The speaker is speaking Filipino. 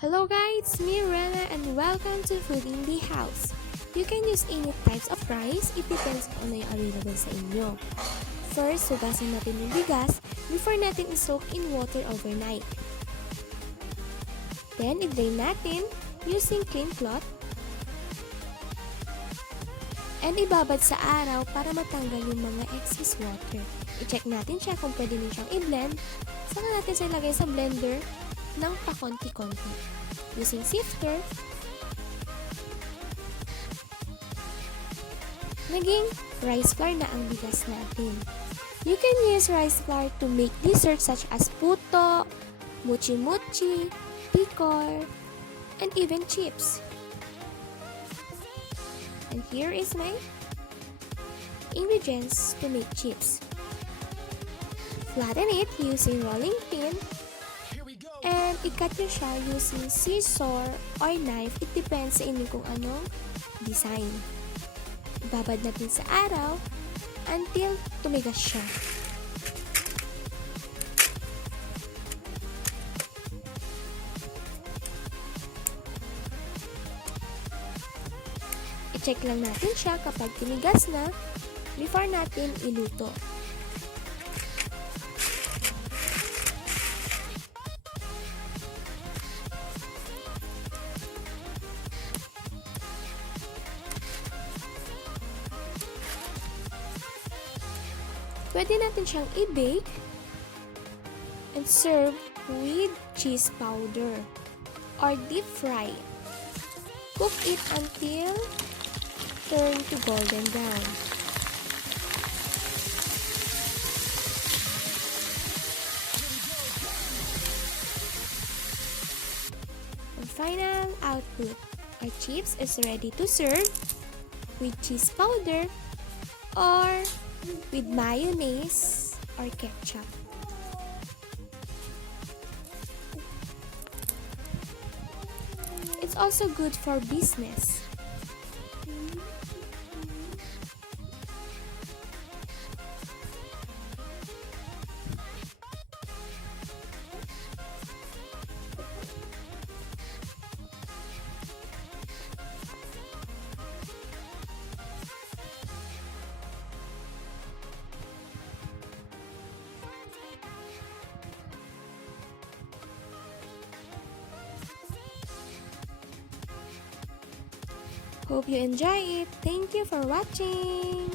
Hello guys, it's me Rena and welcome to Food in the House. You can use any types of rice, it depends on ano yung available sa inyo. First, hugasan natin yung bigas before natin i-soak in water overnight. Then, i-drain natin using clean cloth. And ibabad sa araw para matanggal yung mga excess water. I-check natin siya kung pwede din siyang i-blend. Saka natin siya ilagay sa blender ng pakonti-konti. Using sifter, naging rice flour na ang bigas natin. You can use rice flour to make desserts such as puto, mochi-mochi, pikor, and even chips. And here is my ingredients to make chips. Flatten it using rolling pin and i-cut nyo siya using scissor or knife. It depends sa inyo kung anong design. Ibabad natin sa araw until tumigas siya. I-check lang natin siya kapag tumigas na before natin iluto. Pwede natin siyang i-bake and serve with cheese powder or deep fry. Cook it until turn to golden brown. And final output, our chips is ready to serve with cheese powder or with mayonnaise or ketchup. It's also good for business. Hope you enjoy it. Thank you for watching.